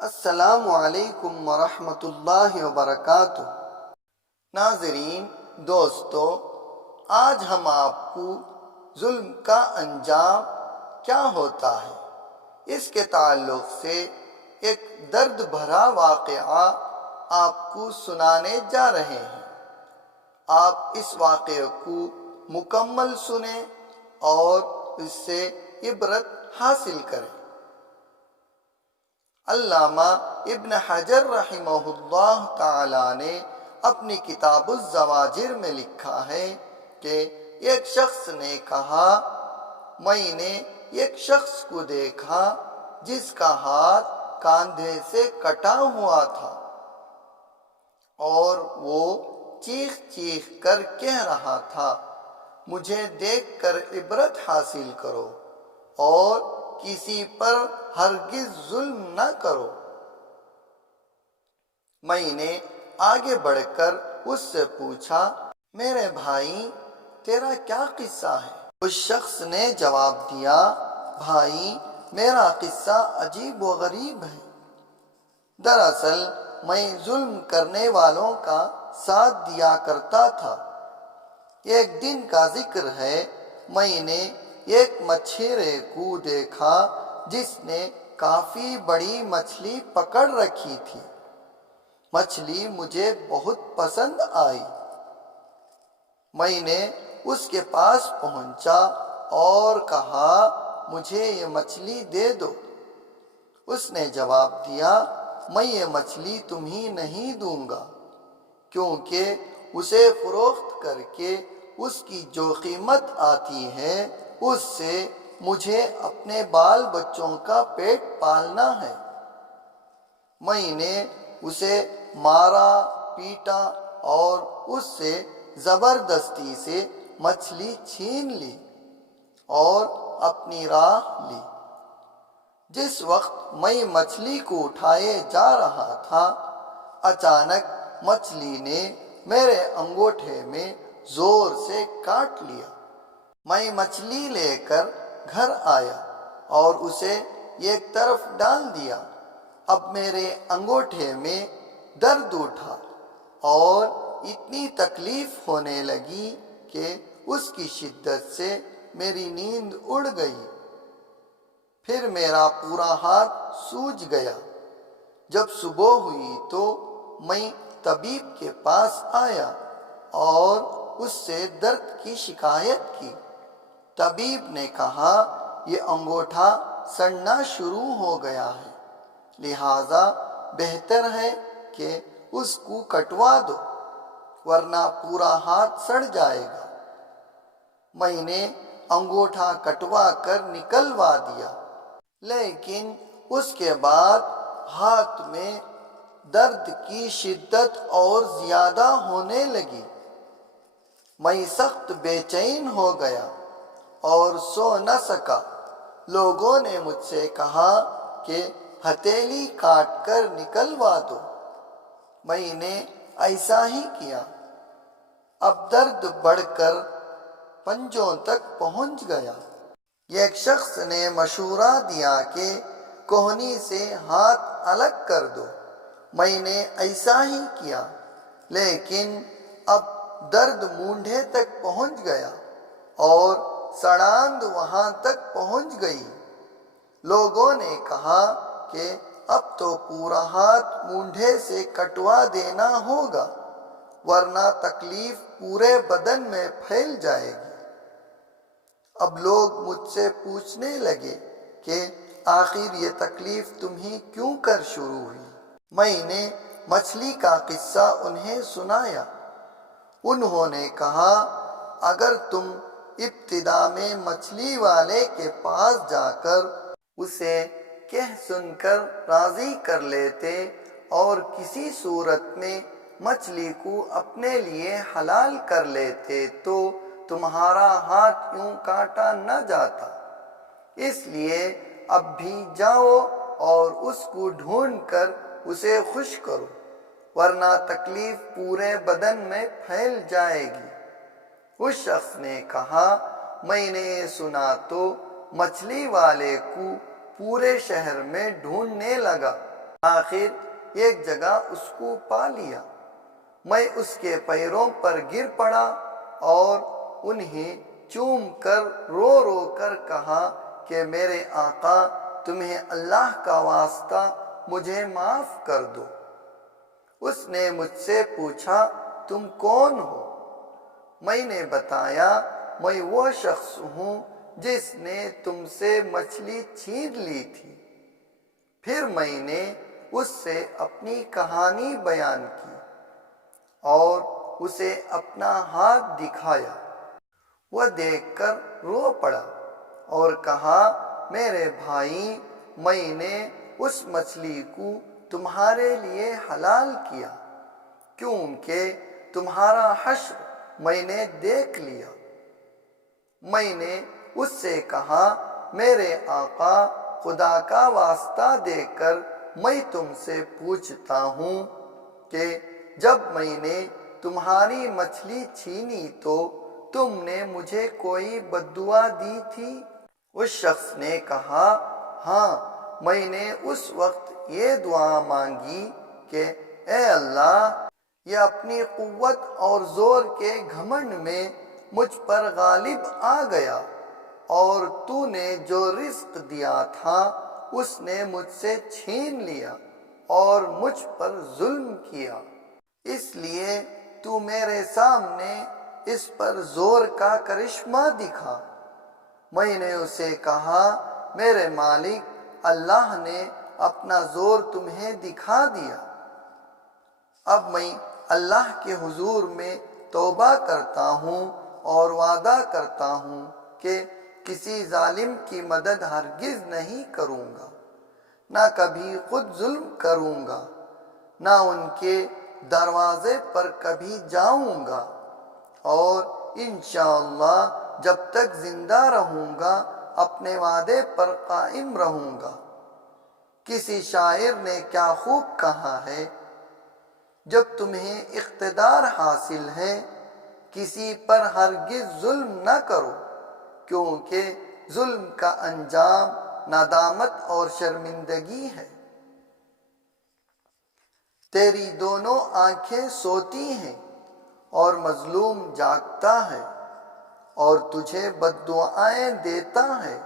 السلام علیکم ورحمۃ اللہ وبرکاتہ۔ ناظرین، دوستو، آج ہم آپ کو ظلم کا انجام کیا ہوتا ہے اس کے تعلق سے ایک درد بھرا واقعہ آپ کو سنانے جا رہے ہیں۔ آپ اس واقعے کو مکمل سنیں اور اس سے عبرت حاصل کریں۔ علامہ ابن حجر رحمہ اللہ تعالی نے اپنی کتاب الزواجر میں لکھا ہے کہ ایک شخص نے کہا، میں نے ایک شخص کو دیکھا جس کا ہاتھ کاندھے سے کٹا ہوا تھا اور وہ چیخ چیخ کر کہہ رہا تھا، مجھے دیکھ کر عبرت حاصل کرو اور کسی پر ہرگز ظلم نہ کرو۔ میں نے آگے بڑھ کر اس سے پوچھا، میرے بھائی تیرا کیا قصہ ہے؟ اس شخص نے جواب دیا، بھائی میرا قصہ عجیب و غریب ہے۔ دراصل میں ظلم کرنے والوں کا ساتھ دیا کرتا تھا۔ ایک دن کا ذکر ہے، میں نے ایک مچھیرے کو دیکھا جس نے کافی بڑی مچھلی پکڑ رکھی تھی۔ مچھلی مجھے بہت پسند آئی۔ میں نے اس کے پاس پہنچا اور کہا، مجھے یہ مچھلی دے دو۔ اس نے جواب دیا، میں یہ مچھلی تمہیں نہیں دوں گا، کیونکہ اسے فروخت کر کے اس کی جو قیمت آتی ہے اس سے مجھے اپنے بال بچوں کا پیٹ پالنا ہے۔ میں نے اسے مارا، پیٹا اور اس سے زبردستی سے مچھلی چھین لی اور اپنی راہ لی۔ جس وقت میں مچھلی کو اٹھائے جا رہا تھا، اچانک مچھلی نے میرے انگوٹھے میں زور سے کاٹ لیا۔ میں مچھلی لے کر گھر آیا اور اسے ایک طرف ڈال دیا۔ اب میرے انگوٹھے میں درد اٹھا اور اتنی تکلیف ہونے لگی کہ اس کی شدت سے میری نیند اڑ گئی۔ پھر میرا پورا ہاتھ سوج گیا۔ جب صبح ہوئی تو میں طبیب کے پاس آیا اور اس سے درد کی شکایت کی۔ طبیب نے کہا، یہ انگوٹھا سڑنا شروع ہو گیا ہے، لہذا بہتر ہے کہ اس کو کٹوا دو ورنہ پورا ہاتھ سڑ جائے گا۔ میں نے انگوٹھا کٹوا کر نکلوا دیا، لیکن اس کے بعد ہاتھ میں درد کی شدت اور زیادہ ہونے لگی۔ میں سخت بے چین ہو گیا اور سو نہ سکا۔ لوگوں نے مجھ سے کہا کہ ہتھیلی کاٹ کر نکلوا دو۔ میں نے ایسا ہی کیا۔ اب درد بڑھ کر پنجوں تک پہنچ گیا۔ ایک شخص نے مشورہ دیا کہ کوہنی سے ہاتھ الگ کر دو۔ میں نے ایسا ہی کیا، لیکن اب درد مونڈھے تک پہنچ گیا اور سڑاند وہاں تک پہنچ گئی۔ لوگوں نے کہا کہ اب تو پورا ہاتھ مونڈھے سے کٹوا دینا ہوگا ورنہ تکلیف پورے بدن میں پھیل جائے گی۔ اب لوگ مجھ سے پوچھنے لگے کہ آخر یہ تکلیف تمہیں کیوں کر شروع ہوئی؟ میں نے مچھلی کا قصہ انہیں سنایا۔ انہوں نے کہا، اگر تم ابتدا میں مچھلی والے کے پاس جا کر اسے کہہ سن کر راضی کر لیتے اور کسی صورت میں مچھلی کو اپنے لیے حلال کر لیتے تو تمہارا ہاتھ یوں کاٹا نہ جاتا۔ اس لیے اب بھی جاؤ اور اس کو ڈھونڈ کر اسے خوش کرو ورنہ تکلیف پورے بدن میں پھیل جائے گی۔ اس شخص نے کہا، میں نے یہ سنا تو مچھلی والے کو پورے شہر میں ڈھونڈنے لگا آخر ایک جگہ اس کو پا لیا۔ میں اس کے پیروں پر گر پڑا اور انہیں چوم کر رو رو کر کہا کہ میرے آقا، تمہیں اللہ کا واسطہ مجھے معاف کر دو۔ اس نے مجھ سے پوچھا تم کون ہو؟ میں نے بتایا میں وہ شخص ہوں جس نے تم سے مچھلی چھین لی تھی۔ پھر میں نے اس سے اپنی کہانی بیان کی اور اسے اپنا ہاتھ دکھایا۔ وہ دیکھ کر رو پڑا اور کہا میرے بھائی، میں نے اس مچھلی کو تمہارے لیے حلال کیا کیونکہ تمہارا حشر میں نے دیکھ لیا۔ میں نے اس سے کہا میرے آقا، خدا کا واسطہ دے کر میں تم سے پوچھتا ہوں کہ جب میں نے تمہاری مچھلی چھینی تو تم نے مجھے کوئی بد دعا دی تھی؟ اس شخص نے کہا ہاں، میں نے اس وقت یہ دعا مانگی کہ اے اللہ، یہ اپنی قوت اور زور کے گھمنڈ میں مجھ پر غالب آ گیا اور تو نے جو رزق دیا تھا اس نے مجھ سے چھین لیا اور مجھ پر ظلم کیا، اس لیے تو میرے سامنے اس پر زور کا کرشمہ دکھا۔ میں نے اسے کہا میرے مالک، اللہ نے اپنا زور تمہیں دکھا دیا۔ اب میں اللہ کے حضور میں توبہ کرتا ہوں اور وعدہ کرتا ہوں کہ کسی ظالم کی مدد ہرگز نہیں کروں گا، نہ کبھی خود ظلم کروں گا، نہ ان کے دروازے پر کبھی جاؤں گا، اور انشاءاللہ جب تک زندہ رہوں گا اپنے وعدے پر قائم رہوں گا۔ کسی شاعر نے کیا خوب کہا ہے، جب تمہیں اقتدار حاصل ہے کسی پر ہرگز ظلم نہ کرو، کیونکہ ظلم کا انجام ندامت اور شرمندگی ہے۔ تیری دونوں آنکھیں سوتی ہیں اور مظلوم جاگتا ہے، اور تجھے بد دعائیں دیتا ہے،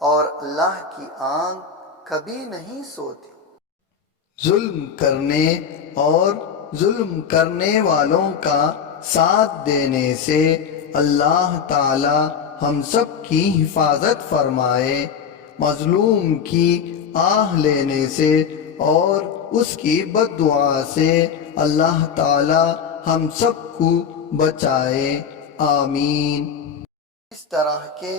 اور اللہ کی آنکھ کبھی نہیں سوتی۔ ظلم کرنے اور ظلم کرنے والوں کا ساتھ دینے سے اللہ تعالی ہم سب کی حفاظت فرمائے۔ مظلوم کی آہ لینے سے اور اس کی بد دعا سے اللہ تعالی ہم سب کو بچائے، آمین۔ اس طرح کے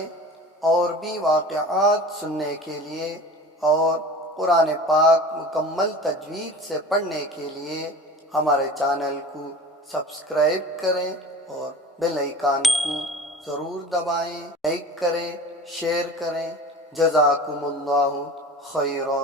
اور بھی واقعات سننے کے لیے اور قرآن پاک مکمل تجوید سے پڑھنے کے لیے ہمارے چینل کو سبسکرائب کریں اور بیل آئیکن کو ضرور دبائیں، لائک کریں، شیئر کریں۔ جزاکم اللہ خیرا۔